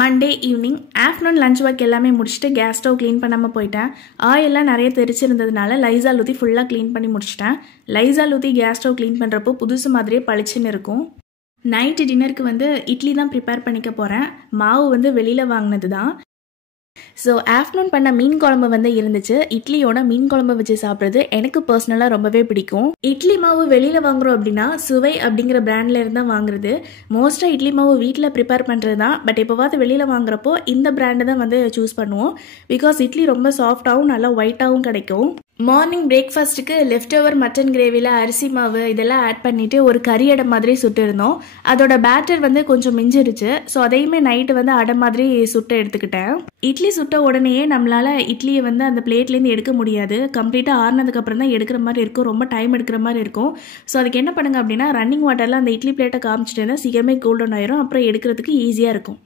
Monday evening afternoon lunch work எல்லாமே முடிச்சுட்டு gas stove clean பண்ணாமல் போயிட்டேன். ஆயிலெலாம் நிறைய தெரிச்சிருந்ததுனால லைசால் ஊற்றி ஃபுல்லாக க்ளீன் பண்ணி முடிச்சிட்டேன். லைசால் ஊற்றி கேஸ் ஸ்டவ் க்ளீன் பண்ணுறப்போ புதுசு மாதிரியே பளிச்சுன்னு இருக்கும். நைட்டு டின்னருக்கு வந்து இட்லி தான் ப்ரிப்பேர் பண்ணிக்க போகிறேன். மாவு வந்து வெளியில் வாங்கினது தான். ஸோ ஆஃப்டர்நூன் பண்ண மீன் குழம்பு வந்து இருந்துச்சு. இட்லியோட மீன் குழம்பு வச்சு சாப்பிட்றது எனக்கு பர்சனலாக ரொம்பவே பிடிக்கும். இட்லி மாவு வெளியில் வாங்குறோம் அப்படின்னா சுவை அப்படிங்கிற பிராண்டில் இருந்தால் வாங்குறது. மோஸ்ட்டாக இட்லி மாவு வீட்டில் ப்ரிப்பேர் பண்ணுறது தான். பட் எப்போவாது வெளியில் வாங்குறப்போ இந்த பிராண்டை தான் வந்து சூஸ் பண்ணுவோம். பிகாஸ் இட்லி ரொம்ப சாஃப்டாகவும் நல்லா ஒயிட்டாகவும் கிடைக்கும். மார்னிங் பிரேக்ஃபாஸ்ட்டுக்கு லெஃப்ட் ஓவர் மட்டன் கிரேவியில் அரிசி மாவு இதெல்லாம் ஆட் பண்ணிவிட்டு ஒரு கறி அடை மாதிரி சுட்டுருந்தோம். அதோட பேட்டர் வந்து கொஞ்சம் மிஞ்சிருச்சு. ஸோ அதையுமே நைட்டு வந்து அடை மாதிரி சுட்டு எடுத்துக்கிட்டேன். இட்லி சுட்ட உடனேயே நம்மளால் இட்லியை வந்து அந்த பிளேட்லேருந்து எடுக்க முடியாது. கம்ப்ளீட்டாக ஆறுனதுக்கப்புறம் தான் எடுக்கிற மாதிரி இருக்கும். ரொம்ப டைம் எடுக்கிற மாதிரி இருக்கும். ஸோ அதுக்கு என்ன பண்ணுங்க அப்படின்னா ரன்னிங் வாட்டரில் அந்த இட்லி பிளேட்டை காமிச்சிட்டு இருந்தால் சீக்கிரமே கூல் டவுன் ஆயிரும். அப்புறம் எடுக்கிறதுக்கு ஈஸியாக இருக்கும்.